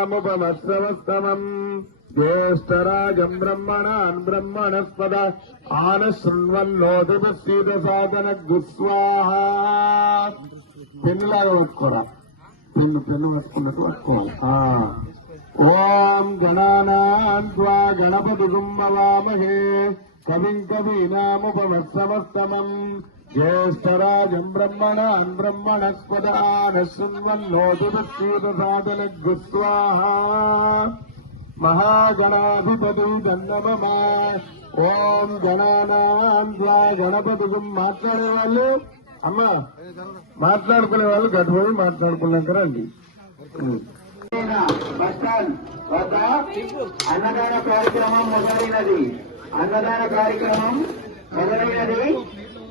శ్రీరాముపవత్సవస్తమम् జ్యేష్టరాజం బ్రహ్మణాన్ బ్రహ్మణస్పద ఆన శృణ్వల్లోదుపశీత సాధన గుస్వాహ పెన్నులాగా పట్టుకోరా pen pen పట్టుకున్నట్టు పట్టుకో ఓం గణానాన్ త్వా గణపతి గుమ్మవామహే కవిం కవీనాముపవత్సవస్తమం జ్యేష్ఠరాజం బ్రహ్మణాన్ బ్రహ్మణస్పదాన శృణ్వన్నోదురస్వాహా మహాగణాధిపతి ఓం గణానాన్వా గణపతి మాట్లాడే వాళ్ళు అమ్మ మాట్లాడుకునే వాళ్ళు గడిపోయి మాట్లాడుకున్నాక రండి బస్టాండ్ వద్ద అన్నదాన కార్యక్రమం మొదలైనది. అన్నదాన కార్యక్రమం మొదలైనది.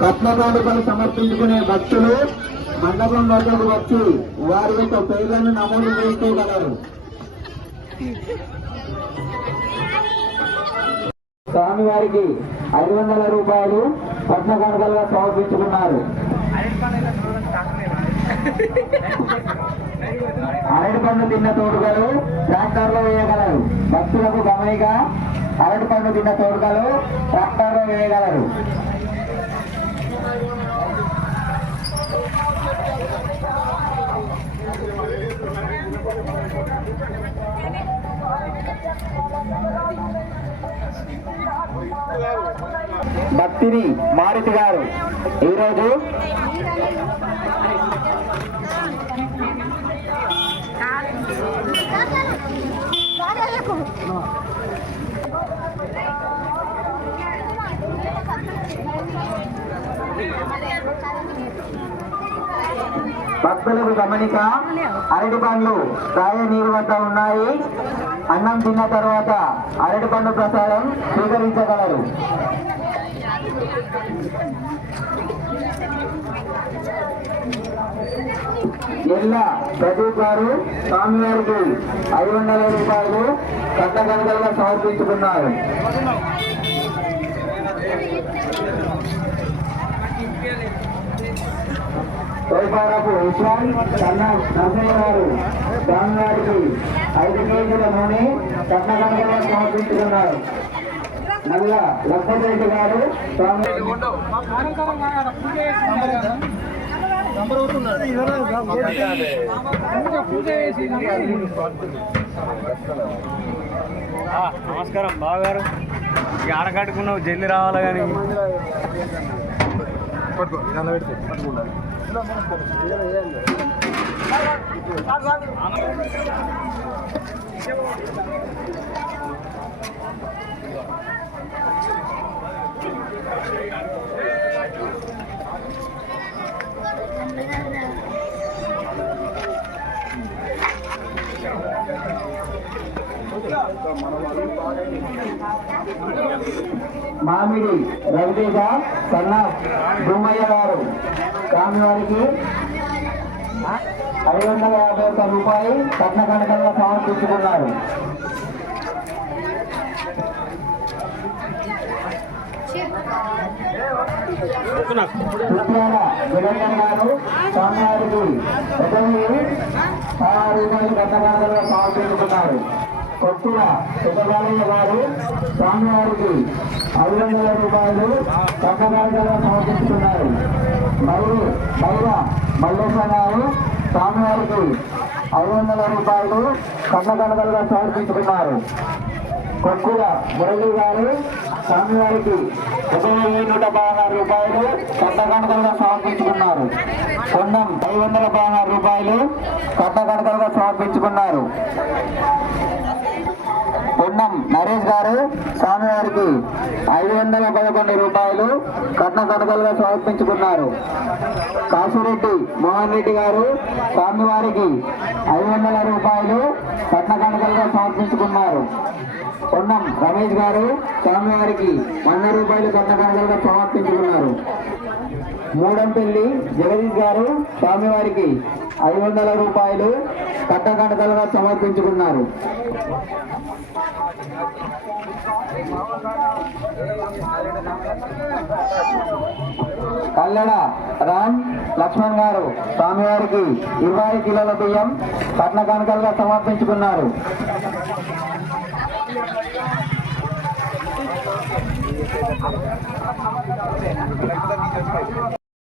కట్న సమర్పించుకునే భక్తులు మండపం వద్దకు వచ్చి వారి యొక్క పేర్లను నమోదు చేసుకోగలరు. స్వామివారికి ఐదు వందల రూపాయలు పట్న కానుకలుగా సమర్పించుకున్నారు. అరటి పండు తిన్న తోడుగలు ట్రాక్టర్లో వేయగలరు. భక్తులకు గమనిక అరటి పండు తిన్న తోడుగలు ట్రాక్టర్లో వేయగలరు. భక్తిని మారుతి గారు. ఈరోజు భక్తులకు గమనిక అరటి పండ్లు రాయ నీరు వద్ద ఉన్నాయి. అన్నం తిన్న తర్వాత అరటి పండు ప్రసాదం స్వీకరించగలరు. జిల్లా ప్రదీప్ గారు స్వామివారికి ఐదు వందల రూపాయలు కట్ట కనుకలుగా సమర్పించుకున్నారు. తోపారపు విశ్వాన్ కన్నా నరసయ్య గారు స్వామివారికి ఐదు కేజీల నూనె కట్ట కనుకలుగా సమర్పించుకున్నారు. నల్ల లక్ష్మణరెడ్డి గారు స్వామి నమస్కారం బావగారు. ఇక ఆడకట్టుకున్నావు జల్లి రావాలి కానీ పట్టుకో దానిలో పెడితే పట్టుకుండాలి ఇలా మామిడి రవితేజ సన్నా గుమ్మయ్య గారు. స్వామివారికి ఐదు వందల యాభై ఒక్క రూపాయి కట్న కనకంగా సమర్పించుకున్నారు గారు స్వామివారికి ఒక రూపాయలు కట్న కనకంగా సమర్పించుకున్నారు కొట్టుల సుబ్బరామయ్య గారు స్వామివారికి ఐదు వందల రూపాయలు కట్టగారిగా సమర్పిస్తున్నారు. మరియు బైర మల్లేశ గారు స్వామివారికి ఐదు వందల రూపాయలు కన్నగడగలుగా సమర్పించుకున్నారు. కొక్కుల మురళి గారు స్వామివారికి ఒక వెయ్యి నూట పదహారు రూపాయలు కట్టగడగలుగా సమర్పించుకున్నారు. కొండం ఐదు వందల పదహారు రూపాయలు కట్టగడతలుగా సమర్పించుకున్నారు. పొన్నం నరేష్ గారు స్వామివారికి ఐదు వందల పదకొండు రూపాయలు కట్న కనకలుగా సమర్పించుకున్నారు. కాశిరెడ్డి మోహన్ రెడ్డి గారు స్వామివారికి ఐదు వందల రూపాయలు కట్న కనకలుగా సమర్పించుకున్నారు. పొన్నం రమేష్ గారు స్వామివారికి వంద రూపాయలు కట్న కనకలుగా సమర్పించుకున్నారు. మూడంపల్లి జగదీష్ గారు స్వామివారికి ఐదు వందల రూపాయలు కట్టకడతలుగా సమర్పించుకున్నారు. కల్లడ రామ్ లక్ష్మణ్ గారు స్వామివారికి ఇరవై కిలోల బియ్యం పట్న కనకలుగా సమర్పించుకున్నారు.